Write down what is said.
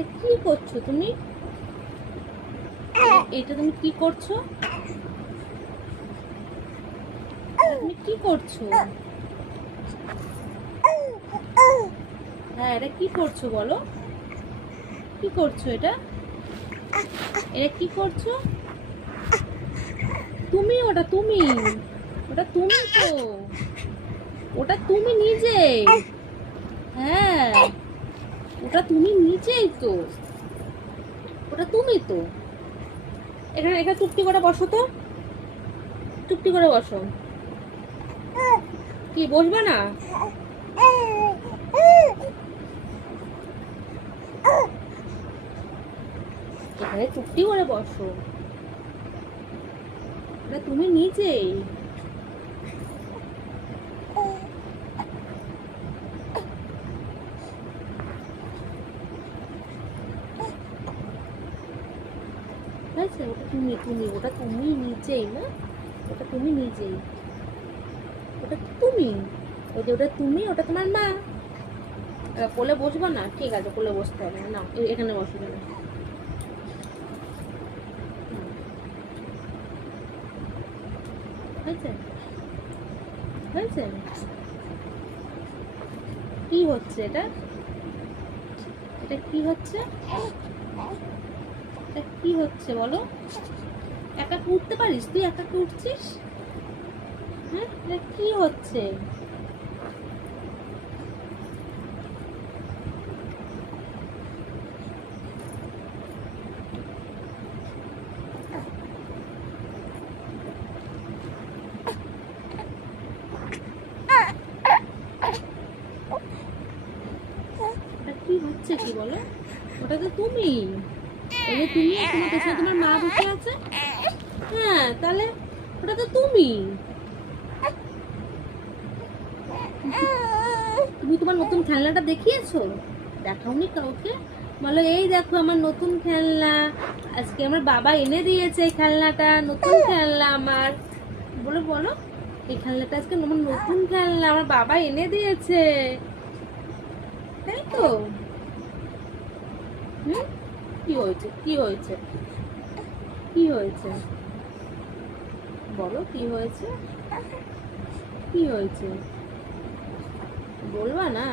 এটা কি করছো তুমি? এটা তুমি কি করছো? তুমি কি করছো? হ্যাঁ, এটা কি করছো বলো? কি করছো এটা? এটা কি করছো? তুমি ওটা তুমি, ওটা তুমি তো, ওটা তুমি নিজেই। হ্যাঁ, ওটা তুমি নিজেই তো, ওটা তুমি তো। এখানে এখানে চুপটি করে বসো তো, চুপটি করে বসো। কি বসবে না? এখানে চুপটি করে বসো, ওটা তুমি নিজেই। হয়েছে, ওটা তুমি তুমি, ওটা তুমি নিজেই না, ওটা তুমি নিজেই, ওটা তুমি। ওই যে ওটা তুমি, ওটা তোমার মা। কোলে বসবো না? ঠিক আছে, কোলে বসতে হবে না, এখানে বসো কেন? হয়েছে, হয়েছে। কি হচ্ছে এটা? এটা কি হচ্ছে? এটা কি হচ্ছে বলো? একা উঠতে পারিস তুই? একা উঠছিস? হ্যাঁ, এটা কি হচ্ছে? এটা কি হচ্ছে কি বলো? ওটা তো তুমি, ওই যে তুমি, তোমার পেছনে তোমার মা বসে আছে। হ্যাঁ, তাহলে ওটা তো তুমি। তুমি তোমার নতুন খেলনাটা দেখিয়েছো? দেখাওনি কাউকে? বলো এই দেখো আমার নতুন খেলনা, আজকে আমার বাবা এনে দিয়েছে এই খেলনাটা, নতুন খেলনা আমার। বলো বলো, এই খেলনাটা আজকে আমার নতুন খেলনা, আমার বাবা এনে দিয়েছে, তাই তো? হুম, কি হয়েছে, কি হয়েছে, কি হয়েছে? বলো কি হয়েছে, কি হয়েছে? বলবা না?